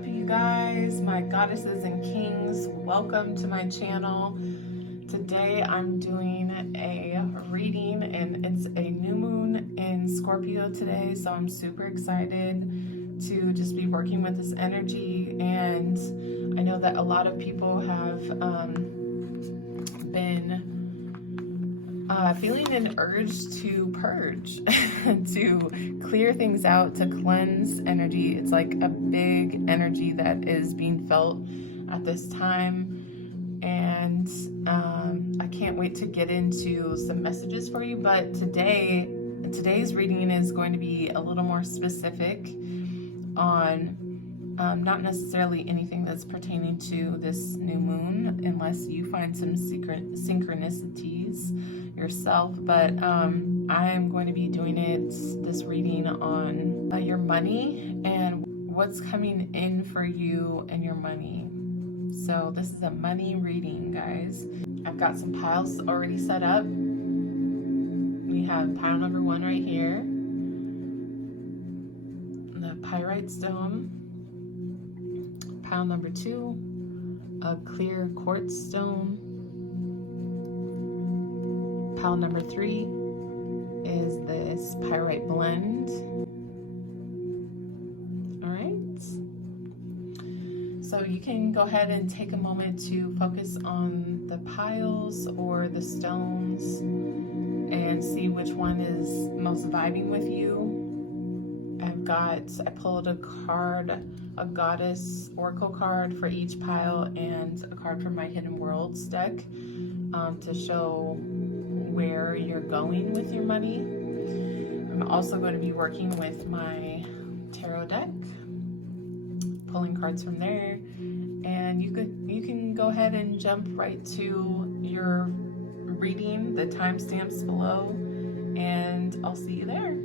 You guys, my goddesses and kings, welcome to my channel. Today I'm doing a reading and it's a new moon in Scorpio today, so I'm super excited to just be working with this energy. And I know that a lot of people have been feeling an urge to purge, to clear things out, to cleanse energy. It's like a big energy that is being felt at this time. And I can't wait to get into some messages for you. But today's reading is going to be a little more specific on not necessarily anything that's pertaining to this new moon, unless you find some synchronicities yourself. But I'm going to be doing this reading on your money and what's coming in for you and your money. So this is a money reading, guys. I've got some piles already set up. We have pile number 1 right here, the pyrite stone. Pile number 2, a clear quartz stone. Pile number 3 is this pyrite blend. All right. So you can go ahead and take a moment to focus on the piles or the stones and see which one is most vibing with you. I pulled a card, a goddess oracle card for each pile, and a card from my Hidden Worlds deck to show where you're going with your money. I'm also going to be working with my tarot deck, pulling cards from there, and you can go ahead and jump right to your reading, the timestamps below, and I'll see you there.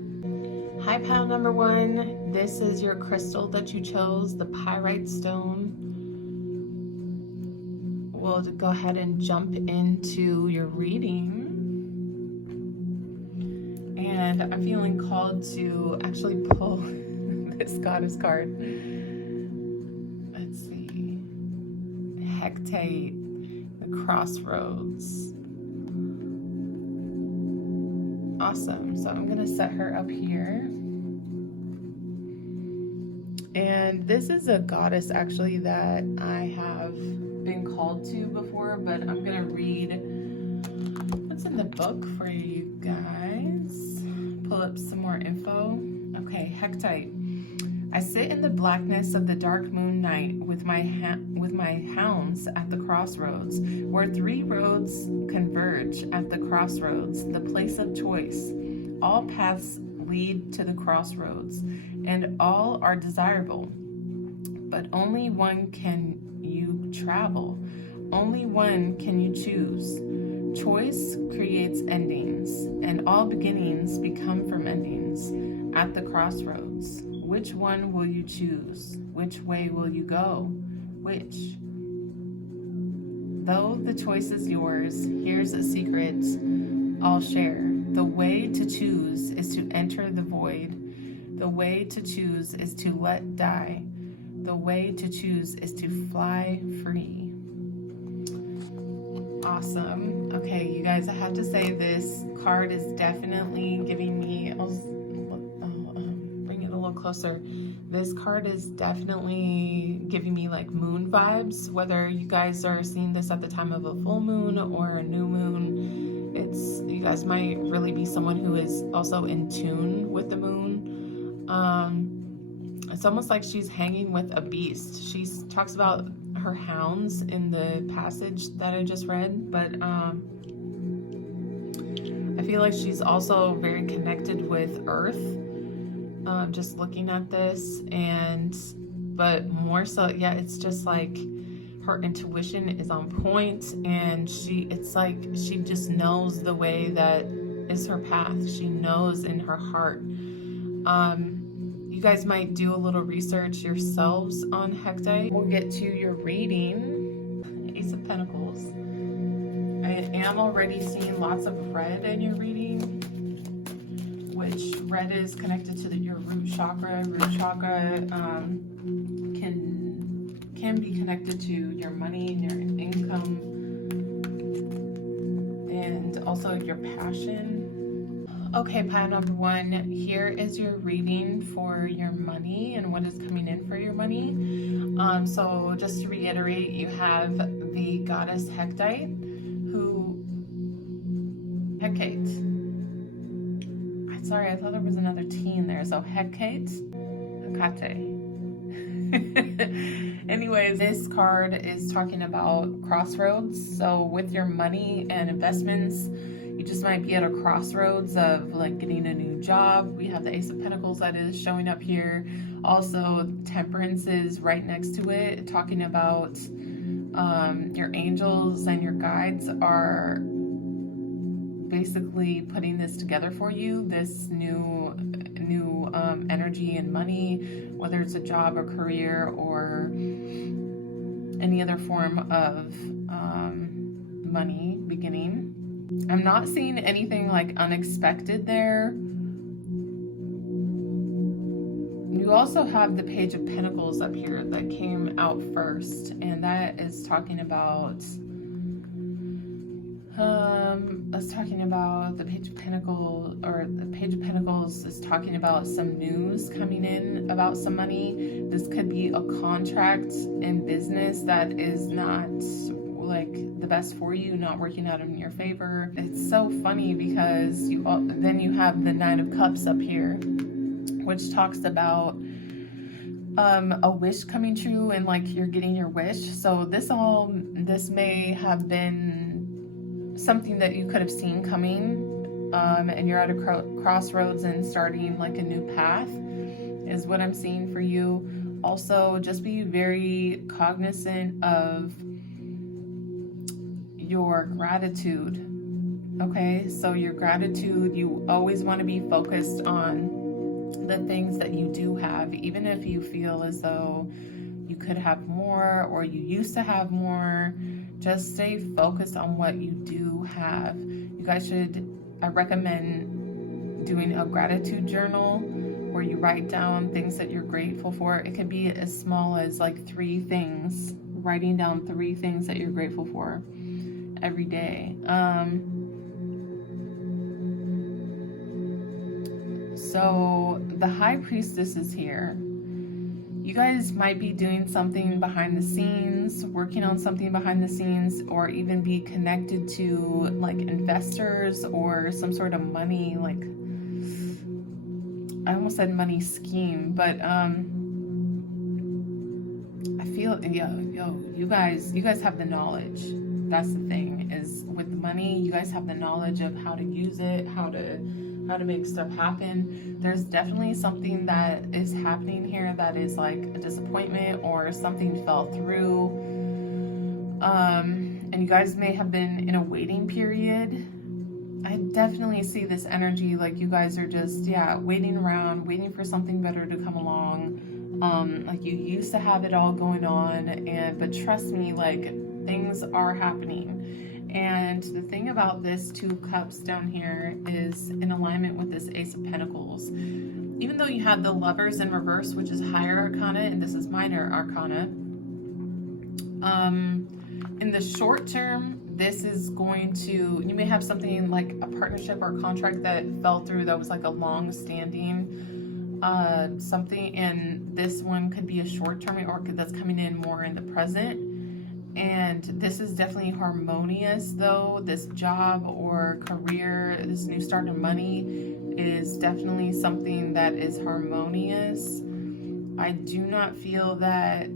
Hi, pile number 1. This is your crystal that you chose, the pyrite stone. We'll go ahead and jump into your reading. And I'm feeling called to actually pull this goddess card. Let's see. Hecate, the crossroads. Awesome. So I'm going to set her up here. And this is a goddess actually that I have been called to before, but I'm going to read what's in the book for you guys. Pull up some more info. Okay, Hecate. I sit in the blackness of the dark moon night with my hounds at the crossroads, where 3 roads converge at the crossroads, the place of choice. All paths lead to the crossroads, and all are desirable, but only one can you travel. Only one can you choose. Choice creates endings, and all beginnings become from endings at the crossroads. Which one will you choose? Which way will you go? Which? Though the choice is yours, here's a secret I'll share. The way to choose is to enter the void. The way to choose is to let die. The way to choose is to fly free. Awesome. Okay, you guys, I have to say this card is definitely giving me, I'll bring it a little closer. This card is definitely giving me like moon vibes, whether you guys are seeing this at the time of a full moon or a new moon. You guys might really be someone who is also in tune with the moon. It's almost like she's hanging with a beast. She talks about her hounds in the passage that I just read, but I feel like she's also very connected with Earth, just looking at this, but more so, yeah, it's just like her intuition is on point, and it's like she just knows the way that is her path. She knows in her heart. You guys might do a little research yourselves on Hecate. We'll get to your reading. Ace of Pentacles. I am already seeing lots of red in your reading, which red is connected to your root chakra. Root chakra can can be connected to your money and your income, and also your passion. Okay, pile number one, here is your reading for your money and what is coming in for your money. So just to reiterate, you have the goddess Hecate, Hecate. Sorry, I thought there was another T in there. So Hecate. Anyways, this card is talking about crossroads. So with your money and investments, you just might be at a crossroads of like getting a new job. We have the Ace of Pentacles that is showing up here. Also, Temperance is right next to it, talking about your angels and your guides are basically putting this together for you, this new energy and money, whether it's a job or career or any other form of money beginning. I'm not seeing anything like unexpected there. You also have the Page of Pentacles up here that came out first, and that is talking about that's talking about the Page of Pentacles, or the Page of Pentacles is talking about some news coming in about some money. This could be a contract in business that is not like the best for you, not working out in your favor. It's so funny because then you have the Nine of Cups up here, which talks about a wish coming true and like you're getting your wish. So this may have been something that you could have seen coming, and you're at a crossroads and starting like a new path is what I'm seeing for you. Also, just be very cognizant of your gratitude. Okay, so your gratitude, you always want to be focused on the things that you do have, even if you feel as though you could have more or you used to have more. Just stay focused on what you do have. You guys I recommend doing a gratitude journal where you write down things that you're grateful for. It could be as small as like 3 things, writing down 3 things that you're grateful for every day. So the High Priestess is here. You guys might be doing something behind the scenes, working on something behind the scenes, or even be connected to like investors or some sort of money, like I almost said money scheme, but I feel you guys have the knowledge. That's the thing, is with the money, you guys have the knowledge of how to use it, how to make stuff happen. There's definitely something that is happening here that is like a disappointment or something fell through. And you guys may have been in a waiting period. I definitely see this energy like you guys are just, waiting around, waiting for something better to come along. Like you used to have it all going on, but trust me, like things are happening. And the thing about this 2 cups down here is in alignment with this Ace of Pentacles. Even though you have the Lovers in reverse, which is higher arcana, and this is minor arcana, in the short term, this is going to, you may have something like a partnership or contract that fell through that was like a long-standing something, and this one could be a short term or that's coming in more in the present. And this is definitely harmonious though. This job or career, this new start of money is definitely something that is harmonious. I do not feel that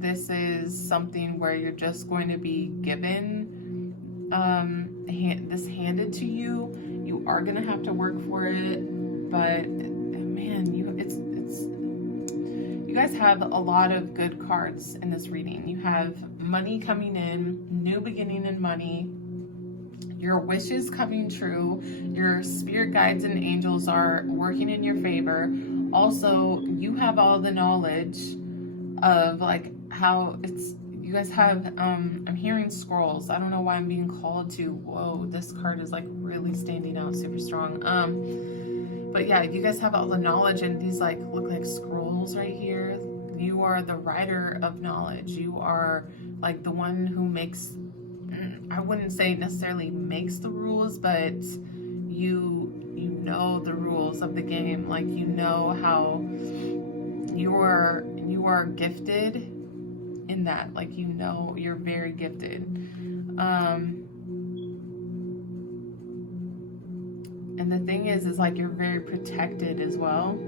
this is something where you're just going to be given this handed to you. You are going to have to work for it, but man, you guys have a lot of good cards in this reading. You have money coming in, new beginning in money, your wishes coming true, your spirit guides and angels are working in your favor. Also, you have all the knowledge of like how you guys have, I'm hearing scrolls. I don't know why I'm being called to, whoa, this card is like really standing out super strong. But yeah, you guys have all the knowledge, and these like look like scrolls right here. You are the writer of knowledge. You are like the one who makes, I wouldn't say necessarily makes the rules, but you know the rules of the game. Like, you know how you are gifted in that. Like, you know, you're very gifted. And the thing is like you're very protected as well.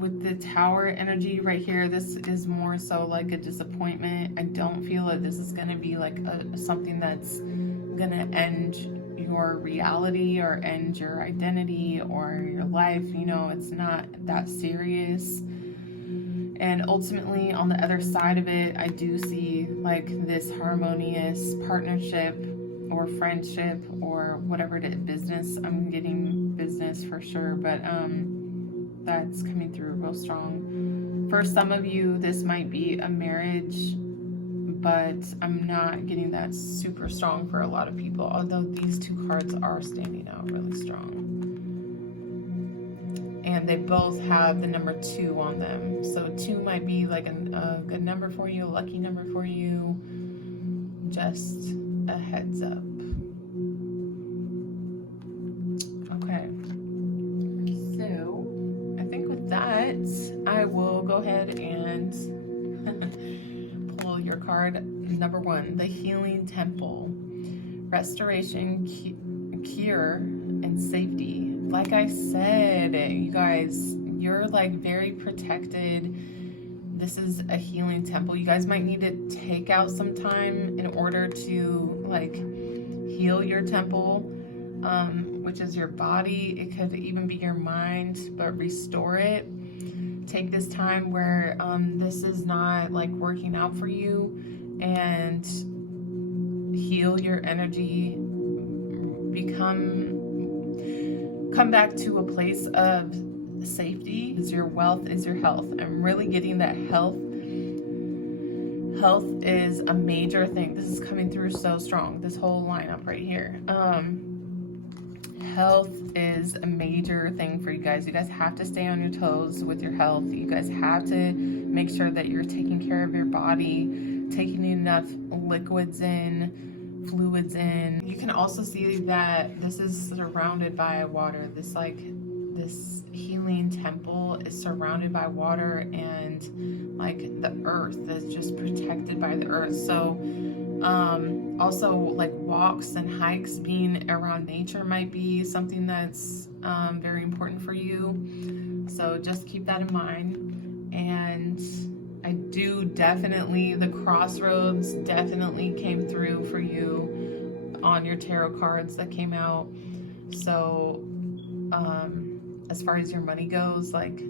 With the Tower energy right here, this is more so like a disappointment. I don't feel that this is going to be like something that's going to end your reality or end your identity or your life. You know, it's not that serious. And ultimately, on the other side of it, I do see like this harmonious partnership or friendship or whatever it is, business. I'm getting business for sure, but that's coming through real strong. For some of you, this might be a marriage, but I'm not getting that super strong for a lot of people, although these two cards are standing out really strong. And they both have the number 2 on them. So 2 might be like a good number for you, a lucky number for you. Just a heads up. Okay. So I think with that, I will go ahead and pull your card number 1, the Healing Temple. Restoration, cure, and safety. Like I said, you guys, you're like very protected. This is a healing temple. You guys might need to take out some time in order to like heal your temple, which is your body. It could even be your mind, but restore it. Take this time where this is not like working out for you, and heal your energy. Come back to a place of safety. Is your wealth, is your health. I'm really getting that health. Health is a major thing. This is coming through so strong, this whole lineup right here. Health is a major thing for you guys. You guys have to stay on your toes with your health. You guys have to make sure that you're taking care of your body, taking enough liquids in, fluids in. You can also see that this is surrounded by water. This healing temple is surrounded by water, and like the earth is just protected by the earth. So also like walks and hikes, being around nature might be something that's very important for you. So just keep that in mind. And I do definitely, the crossroads definitely came through for you on your tarot cards that came out. So as far as your money goes, like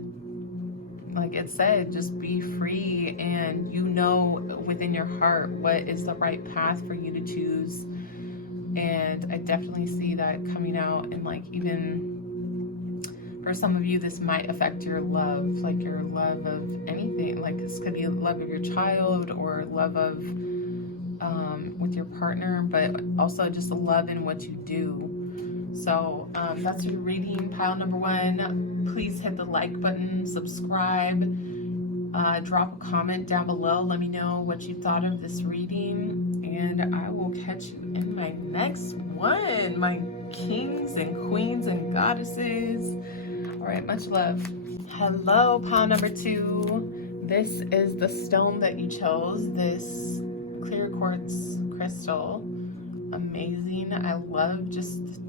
it said, just be free, and you know within your heart what is the right path for you to choose. And I definitely see that coming out. And like, even for some of you, this might affect your love, like your love of anything. Like this could be love of your child or love of with your partner, but also just love in what you do. So that's your reading, pile number 1. Please hit the like button, subscribe, drop a comment down below. Let me know what you thought of this reading, and I will catch you in my next one, my kings and queens and goddesses. All right, much love. Hello, pile number 2. This is the stone that you chose, this clear quartz crystal. Amazing. I love just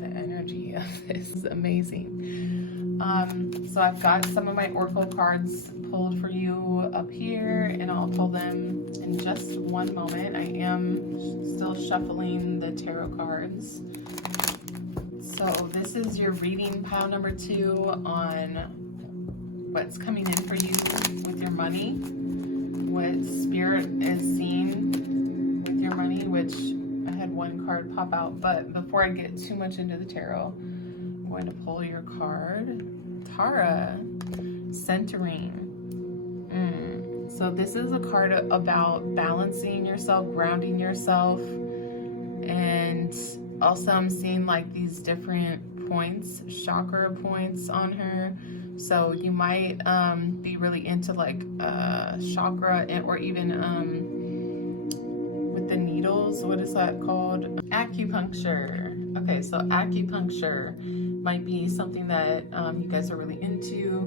the energy of this. Is amazing. So I've got some of my oracle cards pulled for you up here, and I'll pull them in just one moment. I am still shuffling the tarot cards. So this is your reading, pile number 2, on what's coming in for you with your money, what spirit is seeing with your money, which I had one card pop out. But before I get too much into the tarot, I'm going to pull your card. Tara, centering. So this is a card about balancing yourself, grounding yourself, and also I'm seeing like these different points, chakra points on her. So you might be really into like chakra, or even with the needles, what is that called? Acupuncture. Okay, so acupuncture might be something that you guys are really into.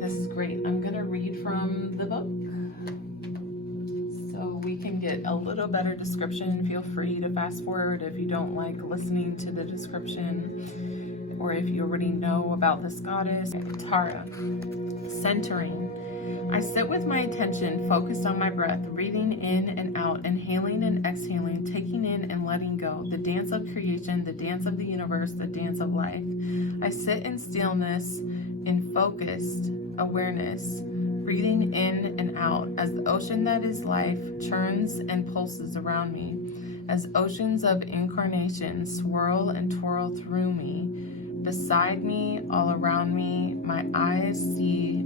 This is great. I'm gonna read from the book so we can get a little better description. Feel free to fast forward if you don't like listening to the description, or if you already know about this goddess. Tara, centering. I sit with my attention focused on my breath, breathing in and out, inhaling and exhaling, taking in and letting go. The dance of creation, the dance of the universe, the dance of life. I sit in stillness, in focused awareness, breathing in and out as the ocean that is life churns and pulses around me, as oceans of incarnation swirl and twirl through me, beside me, all around me. My eyes see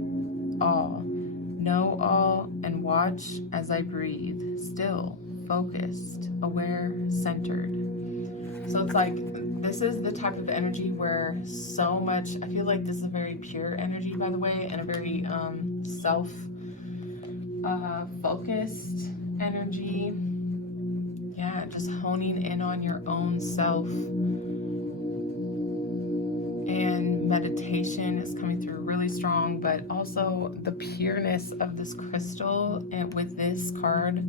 all, know all, and watch as I breathe, still, focused, aware, centered. So it's like, this is the type of energy where so much, I feel like this is a very pure energy, by the way, and a very self-focused energy. Yeah, just honing in on your own self. And meditation is coming through really strong, but also the pureness of this crystal and with this card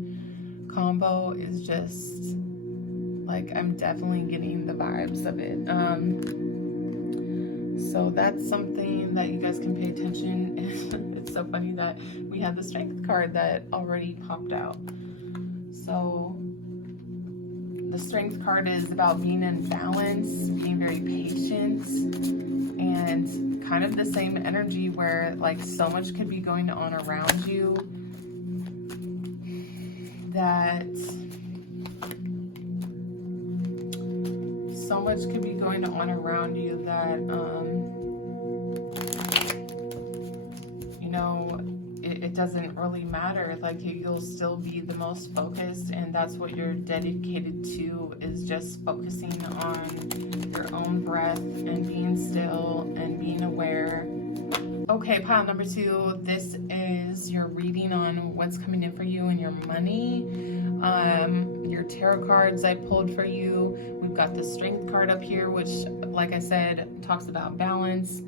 combo is just like, I'm definitely getting the vibes of it. So that's something that you guys can pay attention. It's so funny that we have the strength card that already popped out. So the strength card is about being in balance, being very patient, and kind of the same energy where like so much could be going on around you that you know, it doesn't really matter. Like, you'll still be the most focused, and that's what you're dedicated to, is just focusing on your own breath and being still and being aware. Okay, pile number 2, this is your reading on what's coming in for you and your money. Your tarot cards I pulled for you. We've got the strength card up here, which, like I said, talks about balance.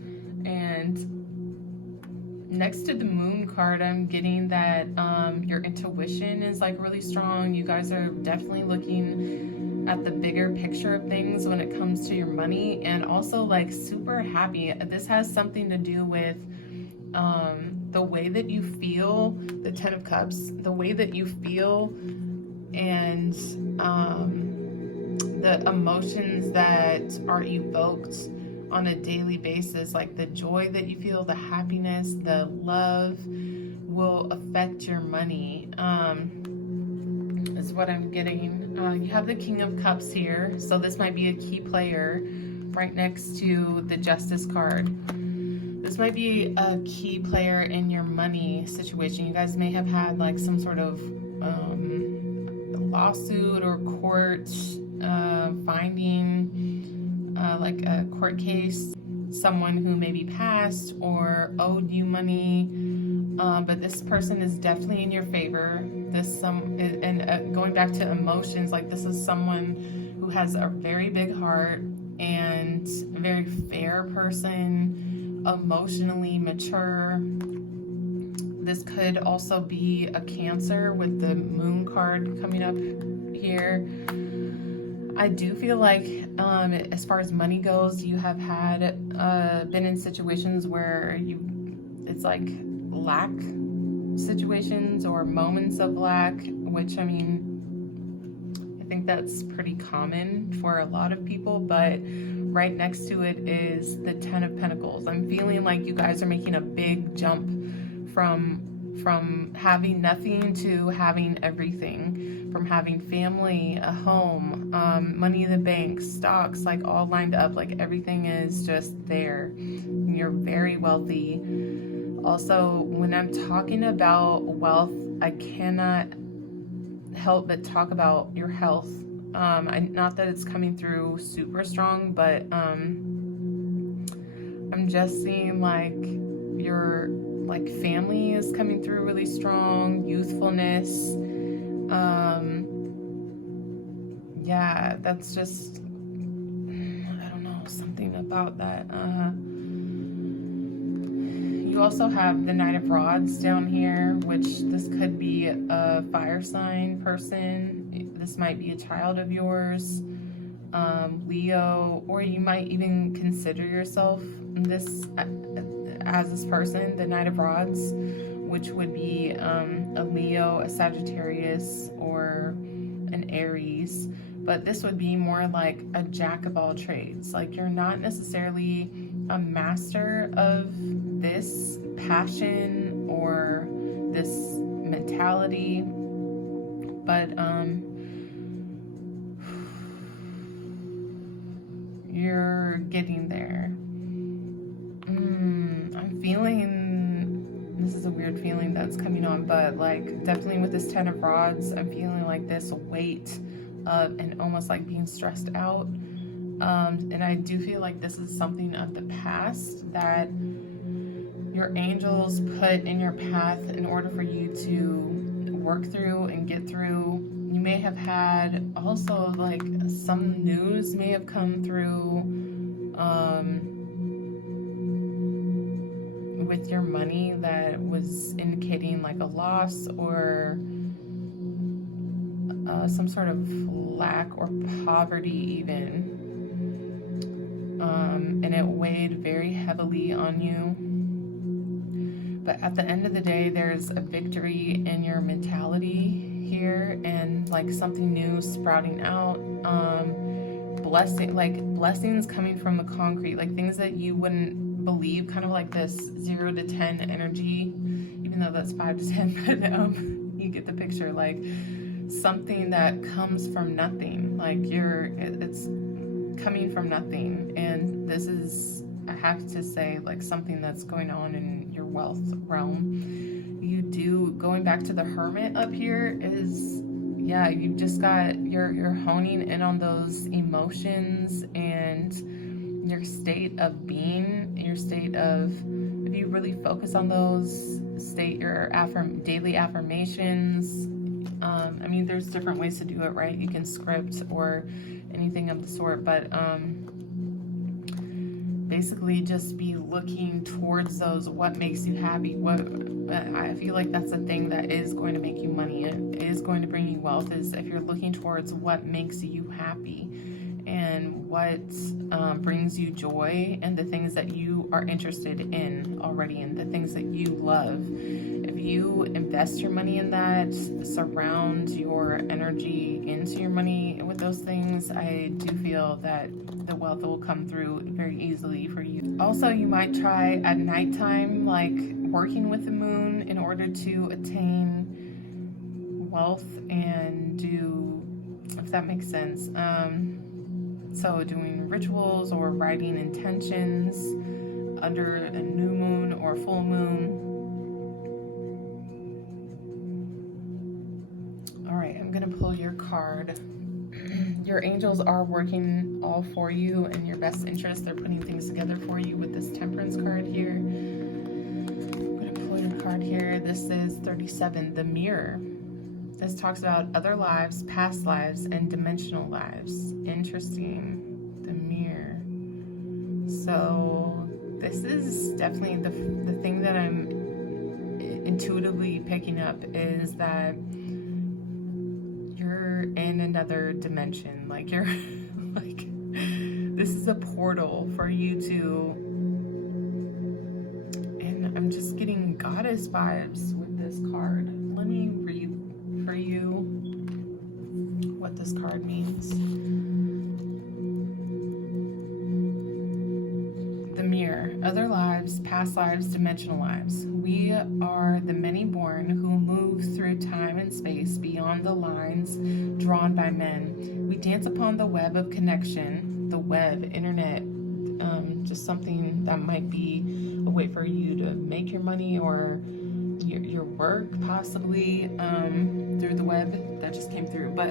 And next to the moon card, I'm getting that your intuition is like really strong. You guys are definitely looking at the bigger picture of things when it comes to your money, and also like super happy. This has something to do with the way that you feel, the 10 of Cups, the way that you feel, and the emotions that are evoked on a daily basis, like the joy that you feel, the happiness, the love will affect your money, is what I'm getting. You have the King of Cups here, so this might be a key player right next to the Justice card. This might be a key player in your money situation. You guys may have had like some sort of lawsuit or court finding, like a court case, someone who maybe passed or owed you money, but this person is definitely in your favor. Going back to emotions, like this is someone who has a very big heart and a very fair person, emotionally mature. This could also be a Cancer with the moon card coming up here. I do feel like as far as money goes, you have had been in situations where it's like lack situations or moments of lack, which, I mean, I think that's pretty common for a lot of people, but right next to it is the 10 of Pentacles. I'm feeling like you guys are making a big jump from having nothing to having everything, from having family, a home, money in the bank, stocks, like all lined up, like everything is just there. You're very wealthy. Also, when I'm talking about wealth, I cannot help but talk about your health Not that it's coming through super strong, but I'm just seeing like your like family is coming through really strong, youthfulness. Yeah, that's just, I don't know, something about that. You also have the Knight of Rods down here, which this could be a fire sign person. This might be a child of yours, Leo, or you might even consider yourself this as this person, the Knight of Rods, which would be a Leo, a Sagittarius, or an Aries. But this would be more like a jack of all trades. Like you're not necessarily a master of this passion or this mentality, but you're getting there. I'm feeling, this is a weird feeling that's coming on, but like definitely with this 10 of Rods, I'm feeling like this weight of, and almost like being stressed out. And I do feel like this is something of the past that your angels put in your path in order for you to work through and get through. You may have had also like some news may have come through with your money that was indicating like a loss or some sort of lack or poverty even. And it weighed very heavily on you. But at the end of the day, there's a victory in your mentality here and like something new sprouting out. Blessings coming from the concrete, like things that you wouldn't believe, kind of like this 0 to 10 energy, even though that's 5 to 10, but you get the picture, like something that comes from nothing, like it's coming from nothing. And this is, I have to say, like something that's going on in your wealth realm. You do, going back to the Hermit up here is, yeah, you've just got, you're honing in on those emotions and your state of being, your state of, if you really focus on those, state your daily affirmations. I mean, there's different ways to do it, right? You can script or anything of the sort, but basically just be looking towards those, what makes you happy. What I feel like that's the thing that is going to make you money, it is going to bring you wealth, is if you're looking towards what makes you happy and what brings you joy and the things that you are interested in already and the things that you love. If you invest your money in that, surround your energy into your money with those things, I do feel that the wealth will come through very easily for you. Also, you might try at nighttime, like working with the moon in order to attain wealth and do, if that makes sense. So doing rituals or writing intentions under a new moon or full moon. All right, I'm gonna pull your card. Your angels are working all for you in your best interest. They're putting things together for you with this Temperance card here. I'm gonna pull your card here. This is 37, the Mirror. This talks about other lives, past lives, and dimensional lives. Interesting. The Mirror. So this is definitely the thing that I'm intuitively picking up is that you're in another dimension. Like you're like, this is a portal for you to, and I'm just getting goddess vibes with this card. Let me read for you what this card means. The Mirror. Other lives, past lives, dimensional lives. We are the many born who move through time and space beyond the lines drawn by men. We dance upon the web of connection, the web, internet, just something that might be a way for you to make your money or your work, possibly through the web. That just came through. But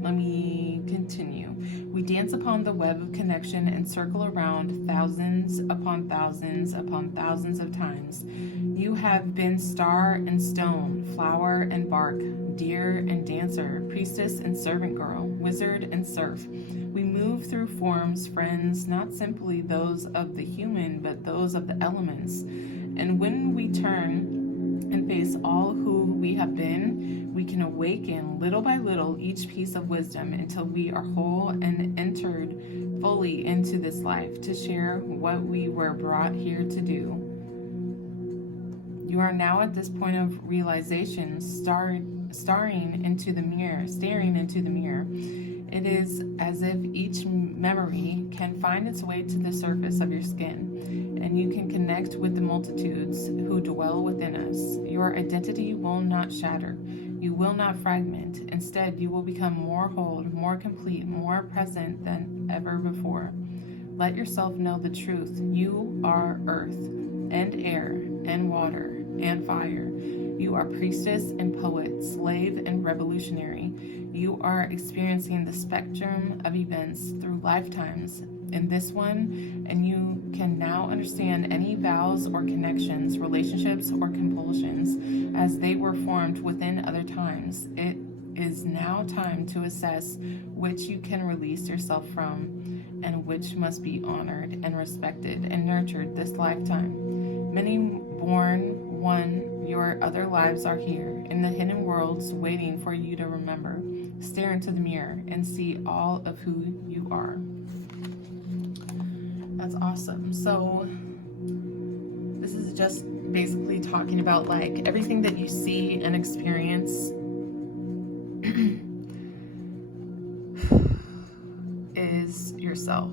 let me continue. We dance upon the web of connection and circle around thousands upon thousands upon thousands of times. You have been star and stone, flower and bark, deer and dancer, priestess and servant girl, wizard and serf. We move through forms, friends, not simply those of the human, but those of the elements. And when we turn and face all who we have been, we can awaken little by little each piece of wisdom until we are whole and entered fully into this life to share what we were brought here to do. You are now at this point of realization, staring into the mirror. It is as if each memory can find its way to the surface of your skin, and you can connect with the multitudes who dwell within us. Your identity will not shatter. You will not fragment. Instead, you will become more whole, more complete, more present than ever before. Let yourself know the truth. You are earth and air and water and fire. You are priestess and poet, slave and revolutionary. You are experiencing the spectrum of events through lifetimes in this one, and you can now understand any vows or connections, relationships or compulsions as they were formed within other times. It is now time to assess which you can release yourself from and which must be honored and respected and nurtured this lifetime. Many born one, your other lives are here in the hidden worlds waiting for you to remember. Stare into the mirror and see all of who you are. That's awesome. So this is just basically talking about like everything that you see and experience is yourself.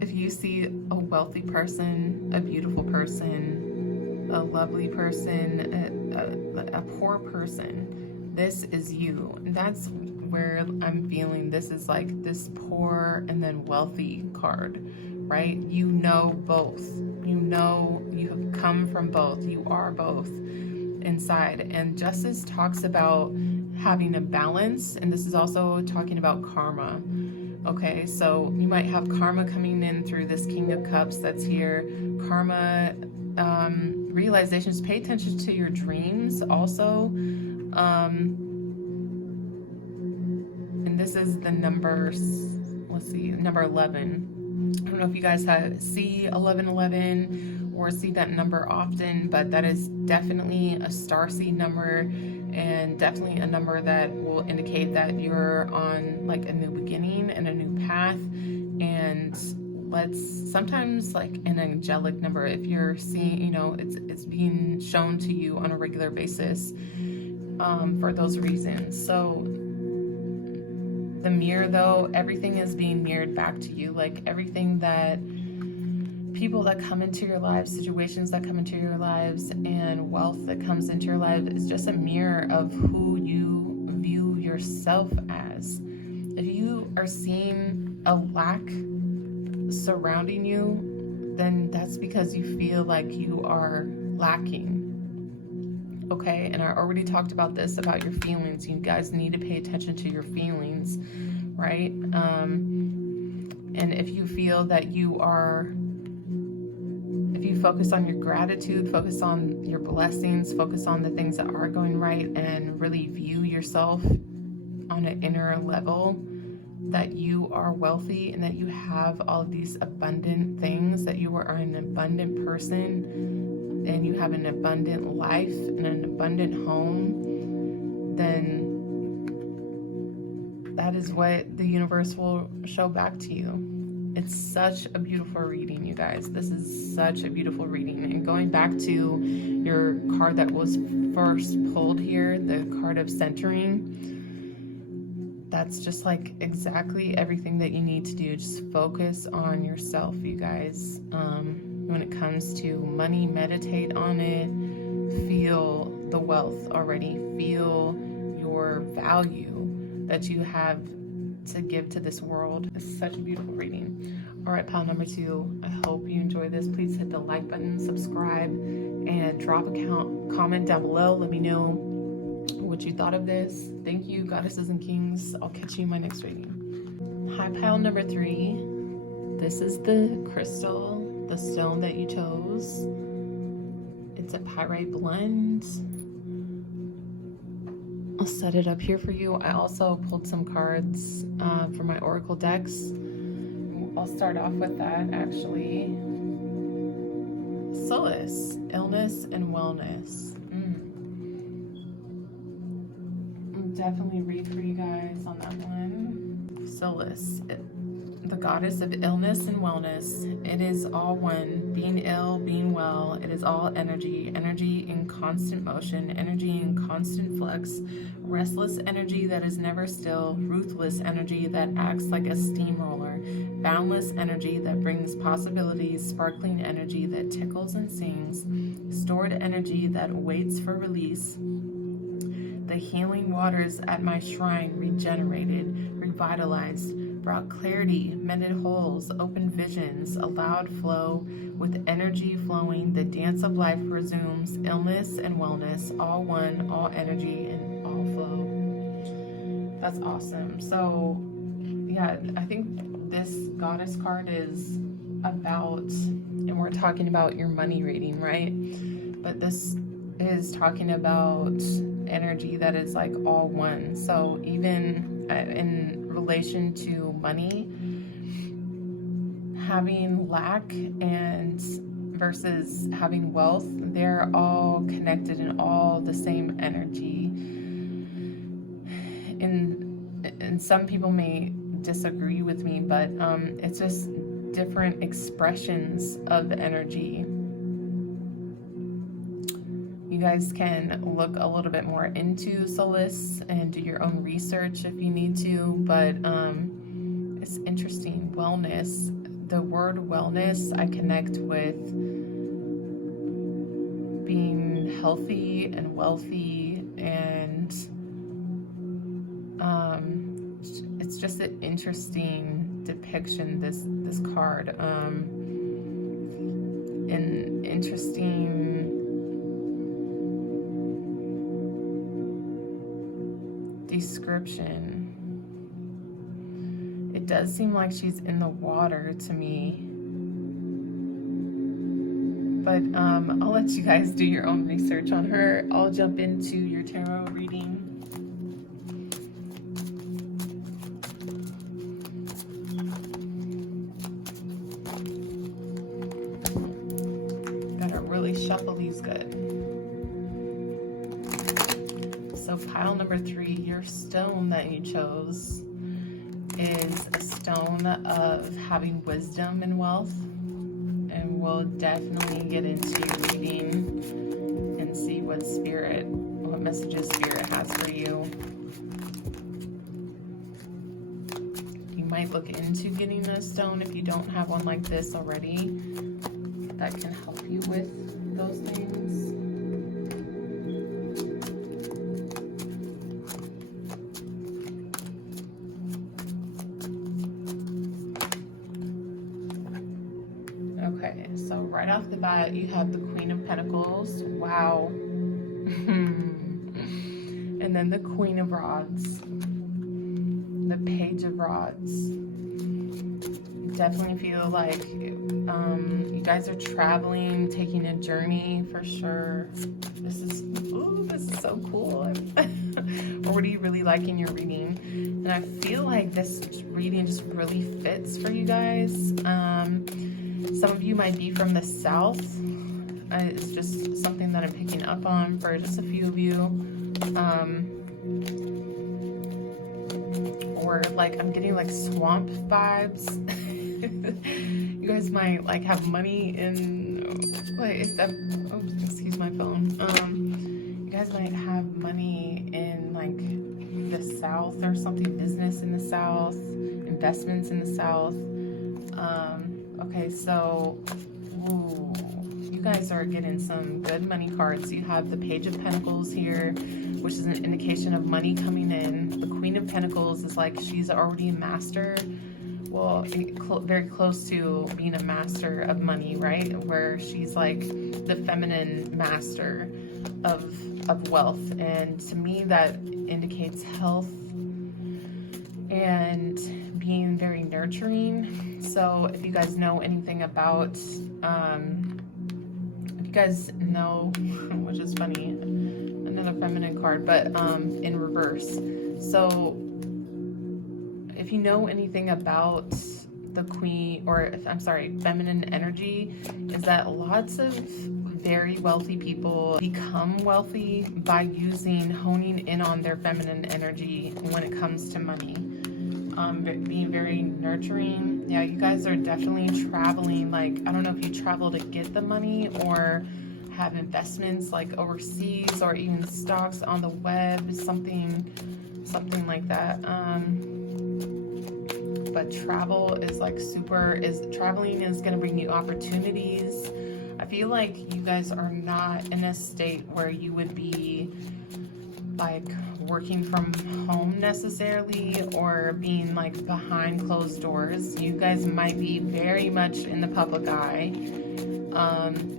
If you see a wealthy person, a beautiful person, a lovely person, a poor person, this is you. That's where I'm feeling this is like this poor and then wealthy card, right? You know both. You know you have come from both. You are both inside. And Justice talks about having a balance, and this is also talking about karma. Okay, so you might have karma coming in through this King of Cups that's here. Karma, realizations. Pay attention to your dreams also. And this is the numbers, let's see, number 11. I don't know if you guys see 1111 or see that number often, but that is definitely a starseed number and definitely a number that will indicate that you're on like a new beginning and a new path. And sometimes like an angelic number, if you're seeing, you know, it's being shown to you on a regular basis for those reasons. So the mirror though, everything is being mirrored back to you. Like everything that people that come into your lives, situations that come into your lives, and wealth that comes into your life is just a mirror of who you view yourself as. If you are seeing a lack surrounding you, then that's because you feel like you are lacking. Okay, and I already talked about this, about your feelings. You guys need to pay attention to your feelings, right? And if you feel that if you focus on your gratitude, focus on your blessings, focus on the things that are going right, and really view yourself on an inner level, that you are wealthy and that you have all of these abundant things, that you are an abundant person and you have an abundant life and an abundant home, then that is what the universe will show back to you. It's such a beautiful reading, you guys. This is such a beautiful reading. And going back to your card that was first pulled here, the card of centering, that's just like exactly everything that you need to do. Just focus on yourself, you guys. When it comes to money, meditate on it. Feel the wealth already. Feel your value that you have to give to this world. It's such a beautiful reading. All right, pile number 2, I hope you enjoy this. Please hit the like button, subscribe, and drop a comment down below. Let me know what what you thought of this. Thank you, goddesses and kings. I'll catch you in my next reading. High pile number 3. This is the crystal, the stone that you chose. It's a pyrite blend. I'll set it up here for you. I also pulled some cards for my oracle decks. I'll start off with that, actually. Solace, illness and wellness. I'll definitely read for you guys on that one. Solace, the goddess of illness and wellness. It is all one, being ill, being well. It is all energy, energy in constant motion, energy in constant flux, restless energy that is never still, ruthless energy that acts like a steamroller, boundless energy that brings possibilities, sparkling energy that tickles and sings, stored energy that waits for release. The healing waters at my shrine regenerated, revitalized, brought clarity, mended holes, opened visions, allowed flow. With energy flowing, the dance of life resumes, illness and wellness, all one, all energy, and all flow. That's awesome. So, yeah, I think this goddess card is about, and we're talking about your money reading, right? But this is talking about energy that is like all one. So even in relation to money, having lack and versus having wealth, they're all connected and all the same energy. And some people may disagree with me, but it's just different expressions of energy. You guys can look a little bit more into Solace and do your own research if you need to, but it's interesting. Wellness, the word wellness, I connect with being healthy and wealthy, and it's just an interesting depiction, this card. An interesting description. It does seem like she's in the water to me, but I'll let you guys do your own research on her. I'll jump into your tarot reading. Gotta really shuffle these good. So pile number 3, your stone that you chose is a stone of having wisdom and wealth. And we'll definitely get into your reading and see what messages Spirit has for you. You might look into getting a stone if you don't have one like this already that can help you with those things. Okay, so right off the bat, you have the Queen of Pentacles. Wow. And then the Queen of Rods. The Page of Rods. Definitely feel like you guys are traveling, taking a journey for sure. This is so cool. I'm already really liking your reading. And I feel like this reading just really fits for you guys. Some of you might be from the South. It's just something that I'm picking up on for just a few of you. Or like I'm getting like swamp vibes. You guys might like have money in, like, if that, oh, excuse my phone. You guys might have money in like the South or something, business in the South, investments in the South. Okay, so, ooh, you guys are getting some good money cards. You have the Page of Pentacles here, which is an indication of money coming in. The Queen of Pentacles is like she's already a master. Well, very close to being a master of money, right? Where she's like the feminine master of of wealth, and to me that indicates health and being very nurturing. So if you guys know anything about, if you guys know, which is funny, another feminine card, but in reverse. So if you know anything about the queen, or I'm sorry, feminine energy, is that lots of very wealthy people become wealthy by honing in on their feminine energy when it comes to money. Being very nurturing. Yeah, you guys are definitely traveling. Like, I don't know if you travel to get the money or have investments like overseas, or even stocks on the web, something like that. But travel is like traveling is going to bring you opportunities. I feel like you guys are not in a state where you would be like working from home necessarily, or being like behind closed doors. You guys might be very much in the public eye.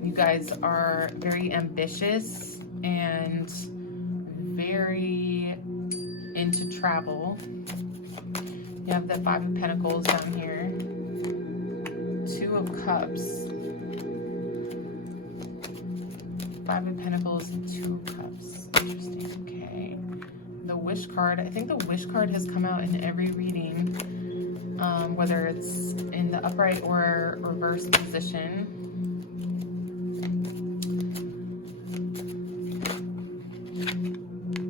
You guys are very ambitious and very into travel. You have the Five of Pentacles down here, Two of Cups, Five of Pentacles and Two of Cups. Interesting. Okay. The Wish card. I think the Wish card has come out in every reading, whether it's in the upright or reverse position.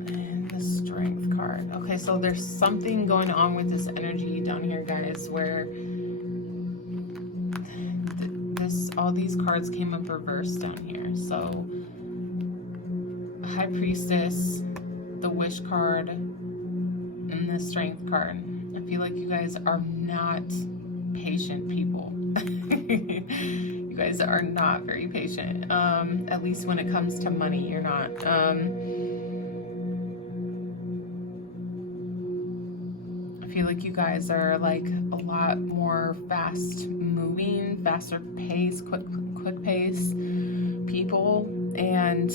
And the Strength card. Okay, so there's something going on with this energy down here, guys, where all these cards came up reversed down here. So High Priestess, the Wish card, and the Strength card. I feel like you guys are not patient people. You guys are not very patient. At least when it comes to money, you're not. I feel like you guys are like a lot more fast moving, faster pace, quick pace people. And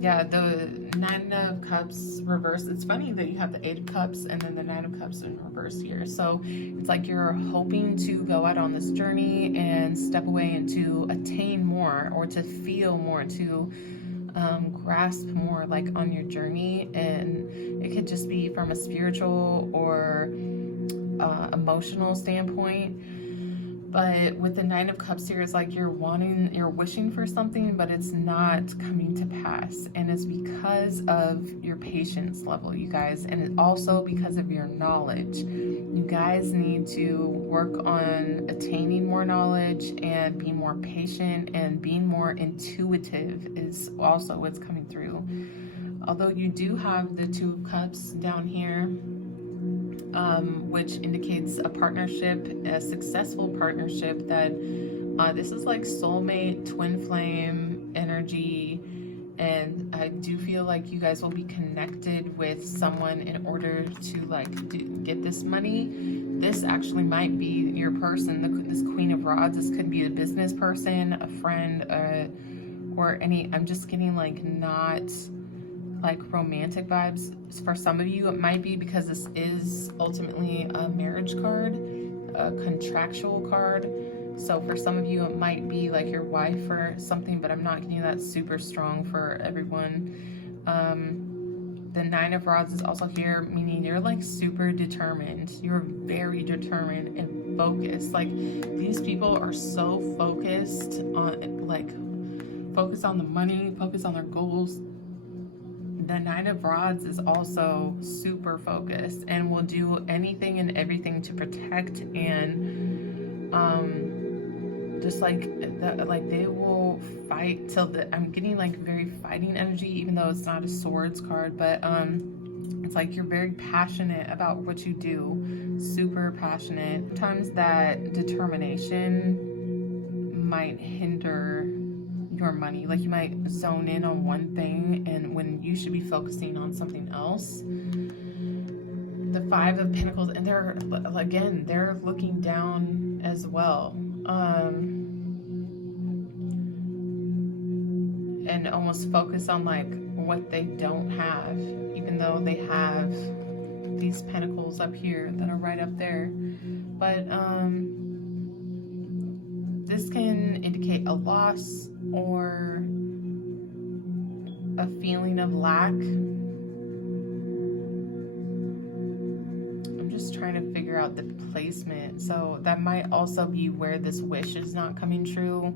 yeah, the Nine of Cups reverse. It's funny that you have the Eight of Cups and then the Nine of Cups in reverse here. So it's like you're hoping to go out on this journey and step away and to attain more, or to feel more, to grasp more like on your journey. And it could just be from a spiritual or emotional standpoint. But with the Nine of Cups here, it's like you're wishing for something, but it's not coming to pass. And it's because of your patience level, you guys. And it's also because of your knowledge. You guys need to work on attaining more knowledge and being more patient, and being more intuitive is also what's coming through. Although you do have the Two of Cups down here, which indicates a partnership, a successful partnership, that this is like soulmate, twin flame energy. And I do feel like you guys will be connected with someone in order to like get this money. This actually might be your person, this Queen of Rods. This could be a business person, a friend, or any, I'm just getting like not like romantic vibes. For some of you, it might be because this is ultimately a marriage card, a contractual card. So for some of you, it might be like your wife or something, but I'm not getting that super strong for everyone. The Nine of Rods is also here, meaning you're like super determined. You're very determined and focused. Like, these people are so focused on, like, focused on the money, focused on their goals. The Nine of Rods is also super focused and will do anything and everything to protect and just like they will fight till I'm getting like very fighting energy, even though it's not a swords card, but it's like you're very passionate about what you do, super passionate. Sometimes that determination might hinder your money. Like, you might zone in on one thing and when you should be focusing on something else. The Five of Pentacles, and they're looking down as well. and almost focus on like what they don't have, even though they have these pentacles up here that are right up there. But this can indicate a loss or a feeling of lack. I'm just trying to figure out the placement. So that might also be where this wish is not coming true,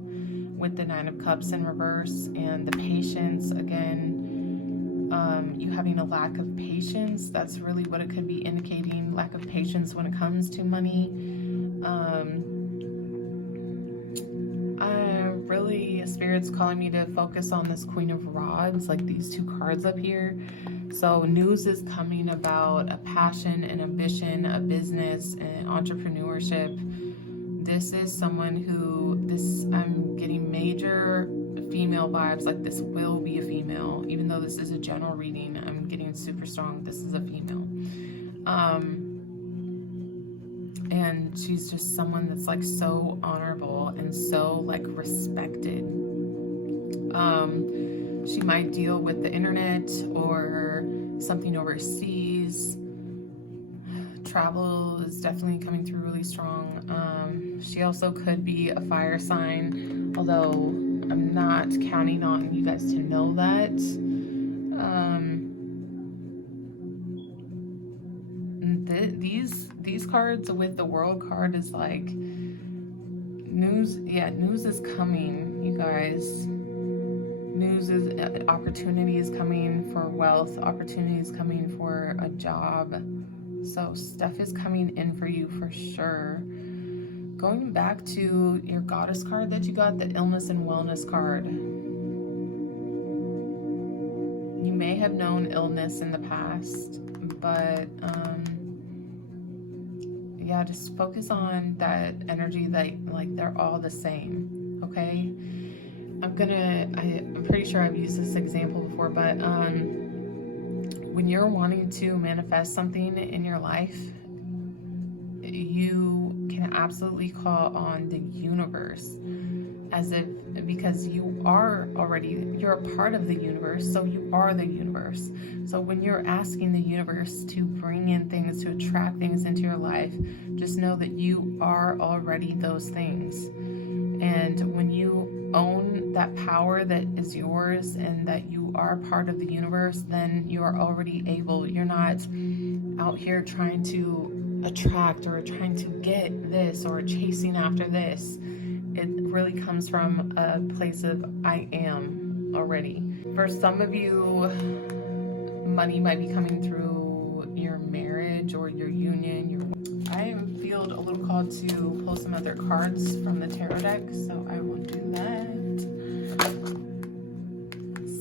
with the Nine of Cups in reverse, and the patience again. You having a lack of patience, that's really what it could be indicating. Lack of patience when it comes to money. Really, Spirit's calling me to focus on this Queen of Rods, like these two cards up here. So news is coming about a passion, an ambition, a business, and entrepreneurship. This is someone who, I'm getting major female vibes, like this will be a female. Even though this is a general reading, I'm getting super strong. This is a female. And she's just someone that's like so honorable and so like respected. She might deal with the internet or something overseas. Travel is definitely coming through really strong. She also could be a fire sign, although I'm not counting on you guys to know that. These cards with the World card is like news. Yeah, news is coming, you guys. News is opportunity is coming for wealth. Opportunity is coming for a job. So stuff is coming in for you for sure. Going back to your Goddess card that you got, the illness and wellness card. You may have known illness in the past, but yeah, just focus on that energy that like they're all the same, okay? I'm pretty sure I've used this example before, but when you're wanting to manifest something in your life, you can absolutely call on the universe, because you're a part of the universe, so you are the universe. So when you're asking the universe to bring in things, to attract things into your life, just know that you are already those things. And when you own that power that is yours and that you are part of the universe, then you are already able. You're not out here trying to attract or trying to get this or chasing after this. It really comes from a place of I am already. For some of you, money might be coming through your marriage or your union. I feel a little called to pull some other cards from the tarot deck, so I will do that.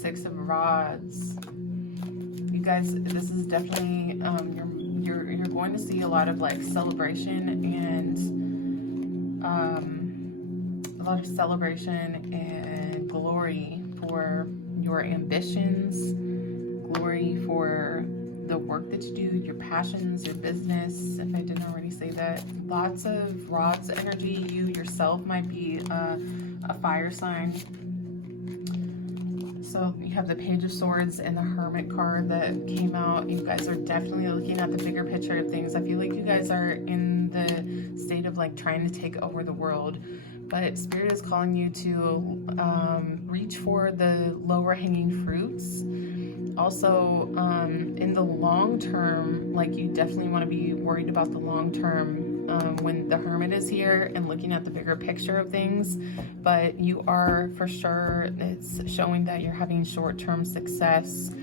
Six of Rods. You guys, this is definitely you're going to see a lot of like celebration and glory for your ambitions, glory for the work that you do, your passions, your business, if I didn't already say that. Lots of rods energy. You yourself might be a fire sign. So you have the Page of Swords and the Hermit card that came out. You guys are definitely looking at the bigger picture of things. I feel like you guys are in the state of like trying to take over the world. But Spirit is calling you to reach for the lower hanging fruits. Also, in the long term, like you definitely want to be worried about the long term when the Hermit is here and looking at the bigger picture of things. But you are for sure, it's showing that you're having short-term success.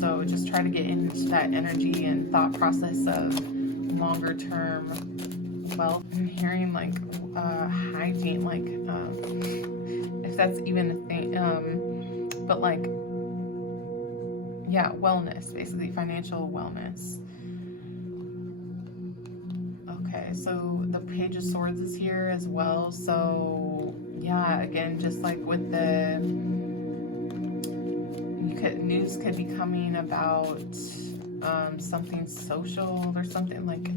So just try to get into that energy and thought process of longer term wealth. I'm hearing like hygiene, like if that's even a thing, but like, yeah, wellness, basically financial wellness. Okay, so the Page of Swords is here as well. So yeah, again, just like with the news could be coming about something social or something, like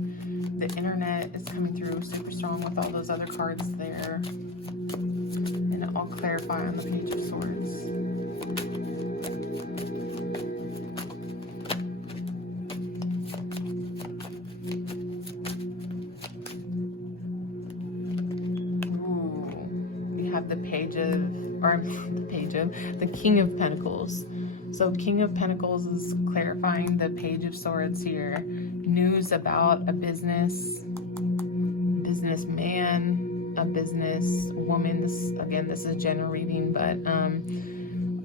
the internet is coming through super strong with all those other cards there. And I'll clarify on the Page of Swords. The King of Pentacles. So King of Pentacles is clarifying the Page of Swords here. News about a businessman, a business woman. This is general reading, but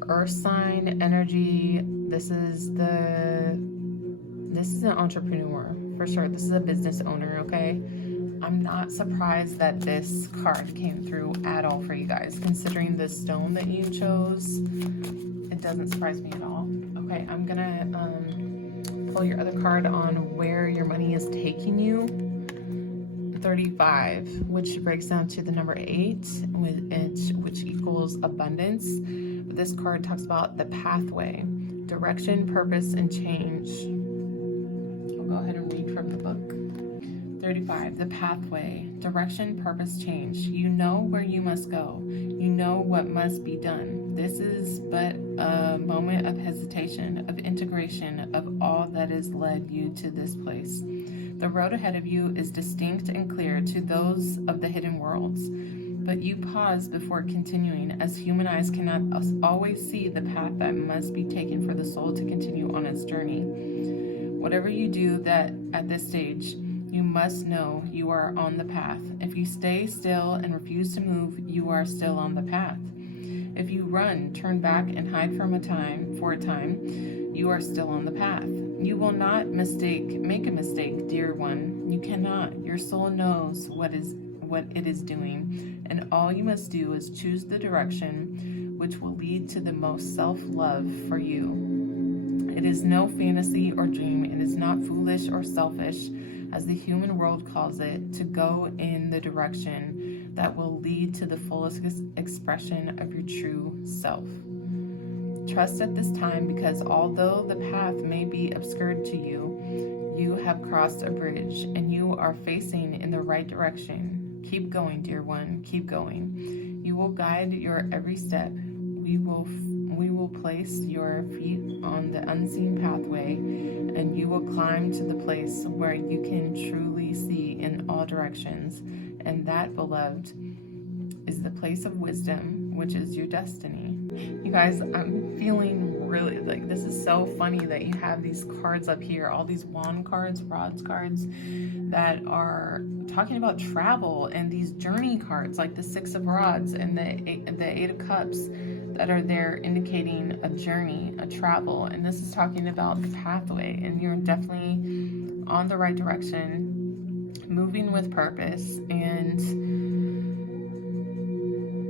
Earth sign energy. This is an entrepreneur for sure. This is a business owner, okay? I'm not surprised that this card came through at all for you guys, considering the stone that you chose. It doesn't surprise me at all. Okay, I'm gonna pull your other card on where your money is taking you. 35, which breaks down to the number 8, which equals abundance. But this card talks about the pathway, direction, purpose, and change. I'll go ahead and read from the book. 35, the pathway, direction, purpose, change. You know where you must go. You know what must be done. This is but a moment of hesitation, of integration of all that has led you to this place. The road ahead of you is distinct and clear to those of the hidden worlds, but you pause before continuing, as human eyes cannot always see the path that must be taken for the soul to continue on its journey. Whatever you do that at this stage, you must know you are on the path. If you stay still and refuse to move, you are still on the path. If you run, turn back, and hide for a time, you are still on the path. You will not make a mistake, dear one. You cannot. Your soul knows what it is doing, and all you must do is choose the direction which will lead to the most self-love for you. It is no fantasy or dream. It is not foolish or selfish, as the human world calls it, to go in the direction that will lead to the fullest expression of your true self. Trust at this time, because although the path may be obscured to you, you have crossed a bridge and you are facing in the right direction. Keep going, dear one, keep going. You will guide your every step. We will place your feet on the unseen pathway, and you will climb to the place where you can truly see in all directions. And that, beloved, is the place of wisdom, which is your destiny. You guys, I'm feeling really like this is so funny that you have these cards up here, all these wand cards, rods cards that are talking about travel, and these journey cards like the 6 of Rods and the 8 of Cups that are there indicating a journey, a travel. And this is talking about the pathway, and you're definitely on the right direction, moving with purpose, and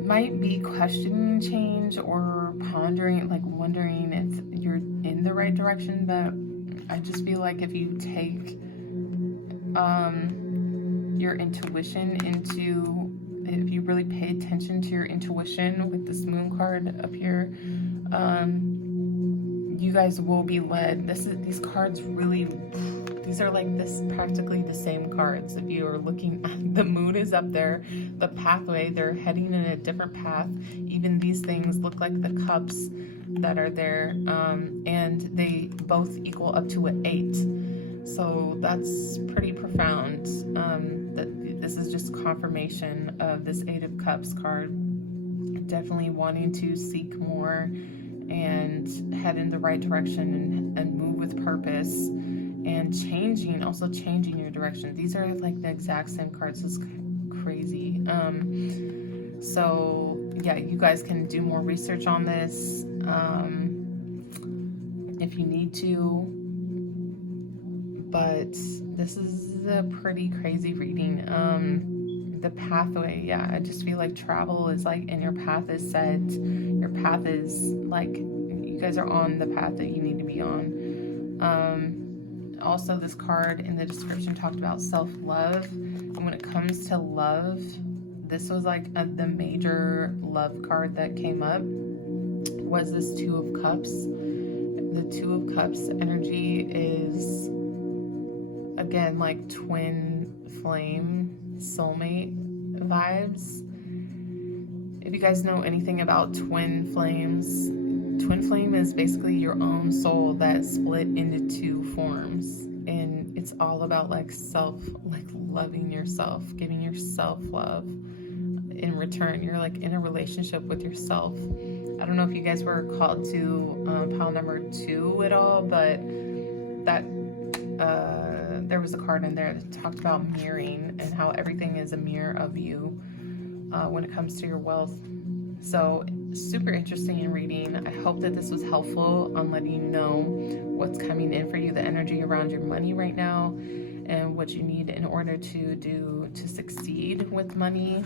might be questioning change or pondering, like wondering if you're in the right direction. But I just feel like if you take your intuition if you really pay attention to your intuition with this moon card up here, you guys will be led. These cards really, these are like practically the same cards. If you are looking at the moon is up there, the pathway, they're heading in a different path. Even these things look like the cups that are there, and they both equal up to an 8. So that's pretty profound. This is just confirmation of this 8 of Cups card. Definitely wanting to seek more and head in the right direction and move with purpose, and also changing your direction. These are like the exact same cards. It's crazy. So yeah, you guys can do more research on this if you need to. But this is a pretty crazy reading. The pathway, yeah, I just feel like travel is like, and your path is set. Your path is like, you guys are on the path that you need to be on. Also, this card in the description talked about self-love. And when it comes to love, this was like the major love card that came up was this 2 of Cups. The 2 of Cups energy is, again, like twin flame soulmate vibes. If you guys know anything about twin flames, twin flame is basically your own soul that split into two forms. And it's all about like loving yourself, giving yourself love in return. You're like in a relationship with yourself. I don't know if you guys were called to pile number 2 at all, but that there was a card in there that talked about mirroring and how everything is a mirror of you when it comes to your wealth. So super interesting in reading. I hope that this was helpful on letting you know what's coming in for you, the energy around your money right now, and what you need in order to succeed with money.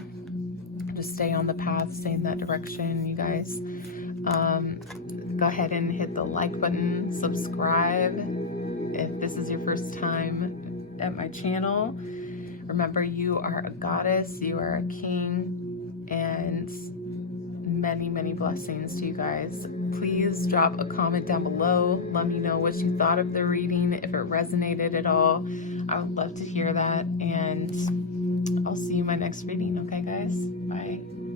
Just stay on the path, stay in that direction, you guys. Go ahead and hit the like button, subscribe if this is your first time at my channel. Remember, you are a goddess, you are a king, and many, many blessings to you guys. Please drop a comment down below. Let me know what you thought of the reading, if it resonated at all. I would love to hear that, and I'll see you in my next reading. Okay, guys? Bye.